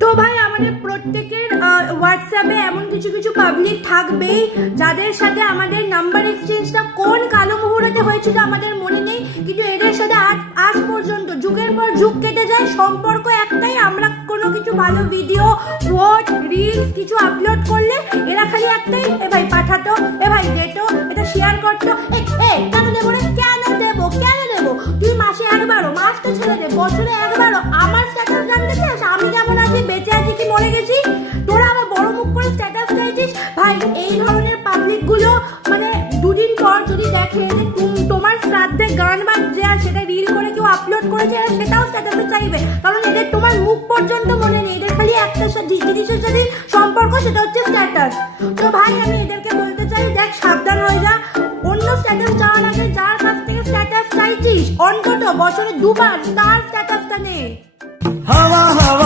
তো ভাই আমাদের প্রত্যেকের হোয়াটসঅ্যাপে এমন কিছু কিছু পাবলিক থাকবেই যাদের সাথে আমাদের নাম্বার এক্সচেঞ্জটা কোন কালো মুহূর্তে হয়েছিল আমাদের মনে নেই, কিন্তু এদের সাথে আজ পর্যন্ত যুগের পর যুগ কেটে যায়, সম্পর্ক একটাই, আমরা কোনো কিছু ভালো ভিডিও পোস্ট রিলস কিছু আপলোড করলে এরা খালি একটাই, এ ভাই পাঠাতো, এ ভাই দেতো, এটা শেয়ার করতো, কেন দেবো রে, কেন দেবো, তুই মাসে একবারও, মাস তো ছেড়ে দে, বছরে একবারও আমার স্ট্যাটাস জানতে চাস আমি কেমন আছি, বেঁচে আছি কি মরে গেছি, তোরা আমার বড় মুখ করে স্ট্যাটাস চাইছিস। ভাই এই ধরনের পাবলিক গুলো মানে দুদিন পর যদি দেখে যে তোমার শ্রাদ্ধে গান বাজছে আর সেটা রিল করে কেউ আপলোড করেছে, সেটাও স্ট্যাটাসে চাইবে, কারণ এদের তোমার মুখ পর্যন্ত মনে নেই, এদের খালি একটা জিনিসের সাথে সম্পর্ক, সেটা হচ্ছে স্ট্যাটাস। তো ভাই আমি এদেরকে বলতে চাই, দেখ সাবধান হয়ে যা, অন্য স্ট্যাটাস যাওয়ার আগে যার কাছ থেকে স্ট্যাটাস চাইছিস অন্তত বছরে দুবার তার স্ট্যাটাসটা নে। হাওয়া হাওয়া